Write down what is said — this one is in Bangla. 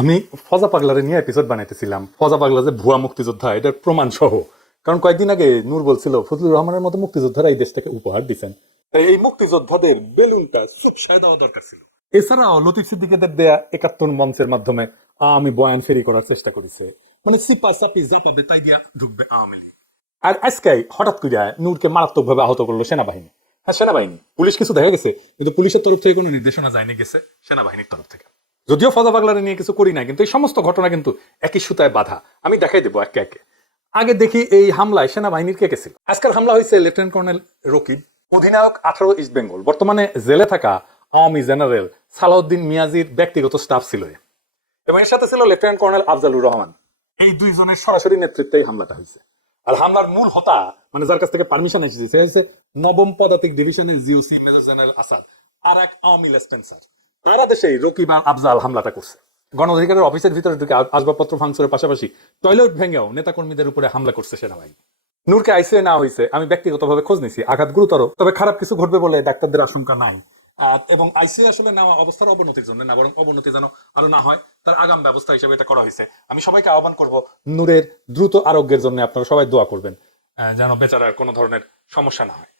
আমি ফজা পাগলারে নিয়ে এপিসোড বানাইতেছিলাম, ফজা পাগলা যে ভুয়া মুক্তিযোদ্ধা এটার প্রমাণ সহ। কারণ কয়েকদিন আগে নূর বলছিল ফজলুর রহমানের মতো মুক্তিযোদ্ধারা এই দেশটাকে উপহার দিচ্ছেন, তাই এই মুক্তিযোদ্ধাদের বেলুনটা চুপসায় দেওয়া দরকার ছিল। এছাড়াও লতিফ সিদ্দিকীদের দেয়া ৭১ মঞ্চের মাধ্যমে আমি বয়ান ফেরি করার চেষ্টা করেছে, মানে সিপা সাপি যা পাবে তাই দিয়া ঢুকবে আওয়ামী লীগ। আর আজকে হঠাৎ করে নূরকে মারাত্মকভাবে আহত করলো সেনাবাহিনী। হ্যাঁ, সেনাবাহিনী, পুলিশ কিছু দেখা গেছে, কিন্তু পুলিশের তরফ থেকে কোনো নির্দেশনা যায়নি, গেছে সেনাবাহিনীর তরফ থেকে। যদিও ফজা পাগলারে নিয়ে কিছু করি না, কিন্তু এই সমস্ত ঘটনা কিন্তু একই সুতায় বাধা। আমি দেখাই দেবো একে একে। আগে দেখি এই হামলায় সেনাবাহিনীর কে কে ছিল। আজকের হামলা হয়েছে লেফটেন্যান্ট কর্নেল রকিব, অধিনায়ক 18 ইস্ট বেঙ্গল, বর্তমানে জেলে থাকা আওয়ামী জেনারেল সালাউদ্দিন মিয়াজির ব্যক্তিগত স্টাফ ছিল এবং এর সাথে ছিল লেফটেন্যান্ট কর্নেল আফজালুর রহমান। এই দুইজনের সরাসরি নেতৃত্বে এই হামলাটা হয়েছে। আর হামলার মূল হোতা, মানে যার কাছ থেকে পারমিশন এসেছে, সে হচ্ছে নবম পদাতিক ডিভিশনের জিওসি মেজর জেনারেল আসাদ আর এক আওয়ামী লেসপেন্সার। তারা দেশেই রকিব আর আফজাল হামলাটা করছে। গণ অধিকারের অফিসের ভিতরে ঢুকে আসবাবপত্র ভাঙচুরের পাশাপাশি টয়লেট ভেঙেও নেতাকর্মীদের উপরে হামলা করছে সেনাবাহিনী। নূরকে আইসিইউ না হয়েছে, আমি ব্যক্তিগতভাবে খোঁজ নিছি, আঘাত গুরুতর, তবে খারাপ কিছু ঘটবে বলে ডাক্তারদের আশঙ্কা নাই। এবং আইসিইউ আসলে নেওয়া অবস্থার অবনতির জন্য না, বরং অবনতি যেন আরো না হয় তার আগাম ব্যবস্থা হিসেবে এটা করা হয়েছে। আমি সবাইকে আহ্বান করব নূরের দ্রুত আরোগ্যের জন্য আপনারা সবাই দোয়া করবেন, যেন বেচারার কোনো ধরনের সমস্যা না হয়।